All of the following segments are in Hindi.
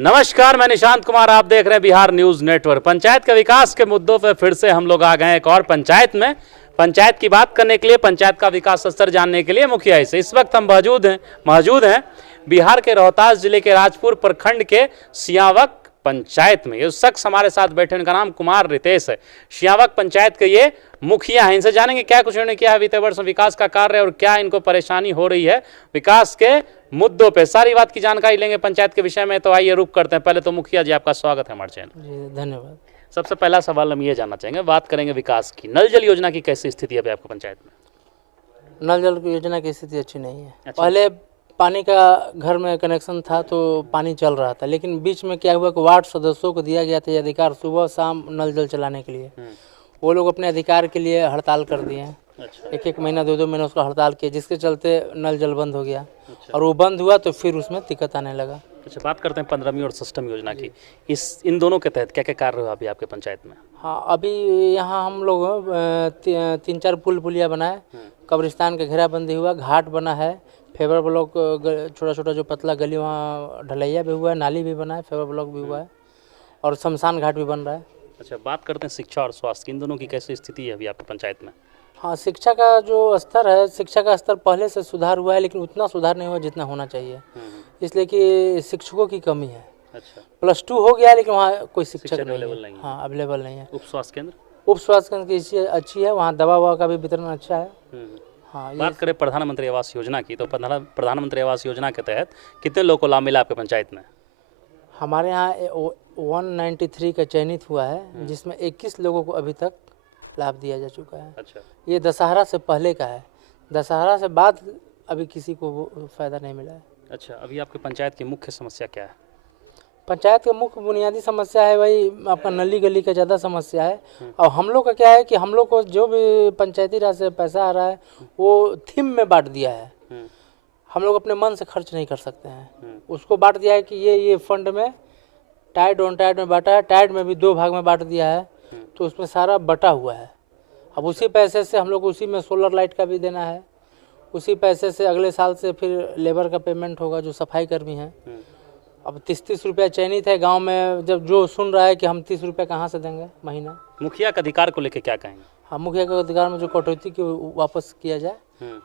नमस्कार, मैं निशांत कुमार, आप देख रहे हैं बिहार न्यूज नेटवर्क। पंचायत के विकास के मुद्दों पर फिर से हम लोग आ गए एक और पंचायत में। पंचायत की बात करने के लिए, पंचायत का विकास स्तर जानने के लिए मुखिया से इस वक्त हम मौजूद हैं बिहार के रोहतास जिले के राजपुर प्रखंड के सियावक पंचायत में। ये शख्स हमारे साथ बैठे, उनका नाम कुमार रितेश है। सियावक पंचायत के ये मुखिया हैं। इनसे जानेंगे क्या कुछ उन्होंने किया है बीते वर्ष में विकास का कार्य और क्या इनको परेशानी हो रही है विकास के मुद्दों पे। सारी बात की जानकारी लेंगे पंचायत के विषय में। तो आइए रुक करते हैं। पहले तो मुखिया जी, आपका स्वागत है हमारे चैनल। जी धन्यवाद। सबसे पहला सवाल हम ये जानना चाहेंगे, बात करेंगे विकास की। नल जल योजना की कैसी स्थिति है अभी आपको पंचायत में? नल जल योजना की स्थिति अच्छी नहीं है। पहले पानी का घर में कनेक्शन था तो पानी चल रहा था, लेकिन बीच में क्या हुआ कि वार्ड सदस्यों को दिया गया था ये अधिकार सुबह शाम नल जल चलाने के लिए। वो लोग अपने अधिकार के लिए हड़ताल कर दिए हैं। एक एक महीना दो महीना उसका हड़ताल किया, जिसके चलते नल जल बंद हो गया। और वो बंद हुआ तो फिर उसमें दिक्कत आने लगा। अच्छा, बात करते हैं 15वीं और सिस्टम योजना की। इन दोनों के तहत क्या क्या कार्य हुआ अभी आपके पंचायत में? हाँ, अभी यहाँ हम लोग 3-4 पुलिया बनाए, कब्रिस्तान का घेराबंदी हुआ, घाट बना है, फेवर ब्लॉक छोटा छोटा जो पतला गली वहाँ ढलैया भी हुआ है, नाली भी बना है, फेवर ब्लॉक भी हुआ है और शमशान घाट भी बन रहा है। अच्छा, बात करते हैं शिक्षा और स्वास्थ्य, इन दोनों की कैसी स्थिति है अभी आपकी पंचायत में? हाँ, शिक्षा का जो स्तर है, शिक्षा का स्तर पहले से सुधार हुआ है, लेकिन उतना सुधार नहीं हुआ जितना होना चाहिए, इसलिए कि शिक्षकों की कमी है। अच्छा, +2 हो गया है लेकिन वहाँ कोई शिक्षक अवेलेबल नहीं है। हाँ, अवेलेबल नहीं है। उप स्वास्थ्य केंद्र की अच्छी है, वहाँ दवा ववा का भी वितरण अच्छा है। हाँ, बात करें प्रधानमंत्री आवास योजना की, तो प्रधानमंत्री आवास योजना के तहत कितने लोगों को लाभ मिला आपके पंचायत में? हमारे यहाँ 193 का चयनित हुआ है, जिसमें 21 लोगों को अभी तक लाभ दिया जा चुका है। अच्छा, ये दशहरा से पहले का है, दशहरा से बाद अभी किसी को फ़ायदा नहीं मिला है। अच्छा, अभी आपके पंचायत की मुख्य समस्या क्या है? पंचायत का मुख्य बुनियादी समस्या है वही आपका नली गली का ज़्यादा समस्या है। और हम लोग का क्या है कि हम लोग को जो भी पंचायती राज से पैसा आ रहा है वो थीम में बांट दिया है। हम लोग अपने मन से खर्च नहीं कर सकते हैं, उसको बांट दिया है कि ये फंड में टाइड ऑन टाइड में बांटा है। टाइड में भी 2 भाग में बांट दिया है, तो उसमें सारा बटा हुआ है। अब उसी पैसे से हम लोग उसी में सोलर लाइट का भी देना है, उसी पैसे से अगले साल से फिर लेबर का पेमेंट होगा जो सफाई कर्मी हैं। अब 30-30 रुपया चयनित है गांव में, जब जो सुन रहा है कि हम 30 रुपया कहाँ से देंगे महीना। मुखिया के अधिकार को लेकर क्या कहेंगे? हाँ, मुखिया के अधिकार में जो कटौती की वापस किया जाए,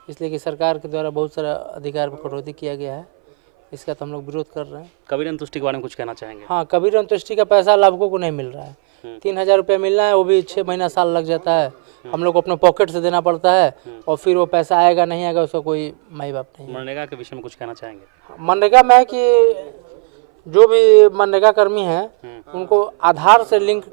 इसलिए कि सरकार के द्वारा बहुत सारा अधिकार पर कटौती किया गया है, इसका तो हम लोग विरोध कर रहे हैं। कबीर अंतुष्टि के बारे में कुछ कहना चाहेंगे? हाँ, कबीर अंतुष्टि का पैसा लाभुकों को नहीं मिल रहा है। 3000 रुपया मिलना है, वो भी 6 महीना साल लग जाता है। हम लोग को अपने पॉकेट से देना पड़ता है और फिर वो पैसा आएगा नहीं आएगा उसका कोई माई बाप नहीं। मनरेगा के विषय में कुछ कहना चाहेंगे? मनरेगा में है कि जो भी मनरेगा कर्मी हैं उनको आधार से लिंक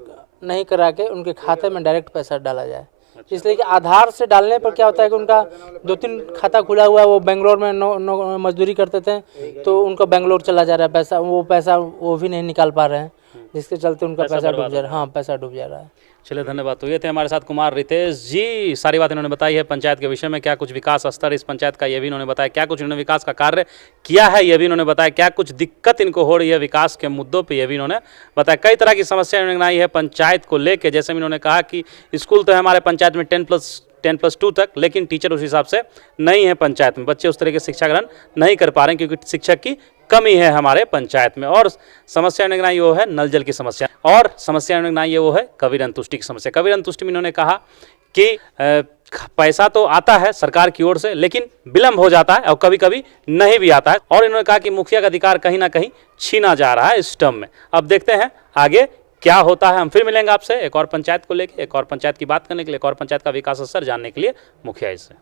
नहीं करा के उनके खाते में डायरेक्ट पैसा डाला जाए। इसलिए कि आधार से डालने पर क्या होता है कि उनका 2-3 खाता खुला हुआ है, वो बेंगलोर में मजदूरी करते थे तो उनका बेंगलोर चला जा रहा है पैसा, वो भी नहीं निकाल पा रहे हैं, जिसके चलते उनका पैसा डूब जा रहा है। हाँ, पैसा डूब जा रहा है। चलिए, धन्यवाद। तो ये थे हमारे साथ कुमार रितेश जी। सारी बात इन्होंने बताई है पंचायत के विषय में, क्या कुछ विकास स्तर इस पंचायत का ये भी इन्होंने बताया, क्या कुछ इन्होंने विकास का कार्य किया है ये भी इन्होंने बताया, क्या कुछ दिक्कत इनको हो रही है विकास के मुद्दों पे ये भी इन्होंने बताया। कई तरह की समस्या इन्होंने आई है पंचायत को लेकर। जैसे इन्होंने कहा कि स्कूल तो है हमारे पंचायत में 10+2 तक, लेकिन टीचर उस हिसाब से नहीं है पंचायत में, बच्चे उस तरह के शिक्षा ग्रहण नहीं कर पा रहे हैं क्योंकि शिक्षक की कमी है हमारे पंचायत में। और समस्या इन्होंने वो है नल जल की समस्या, और समस्या इन्होंने वो है कबीर अंतुष्टि की समस्या। कबीर अंतुष्टि में इन्होंने कहा कि पैसा तो आता है सरकार की ओर से, लेकिन विलंब हो जाता है और कभी कभी नहीं भी आता है। और इन्होंने कहा कि मुखिया का अधिकार कहीं ना कहीं छीना जा रहा है इस टर्म में। अब देखते हैं आगे क्या होता है। हम फिर मिलेंगे आपसे एक और पंचायत को लेकर, एक और पंचायत की बात करने के लिए, एक और पंचायत का विकास स्तर जानने के लिए मुखिया से।